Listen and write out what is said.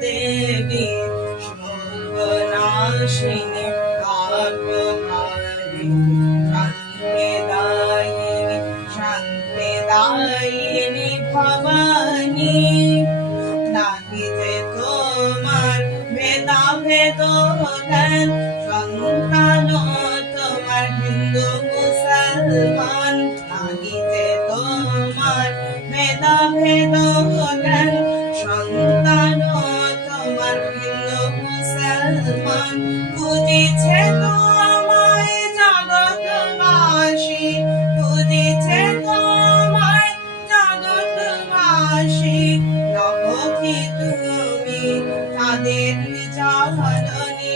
দেবী শোভনাশিনী পাপহারিণী শান্তিদায়িনী ভবানী নাহি যে তোমার ভেদাভেদ জ্ঞান সন্তান তোমার হিন্দু মুসলমান নাহি যে তোমার ভেদাভেদ জ্ঞান সন্তান তোমার হিন্দু মুসলমান বুঝিছে তোমায় জগৎবাসী বুঝিছে তোমায় জগৎবাসী নহ কি তুমি তাদের জননী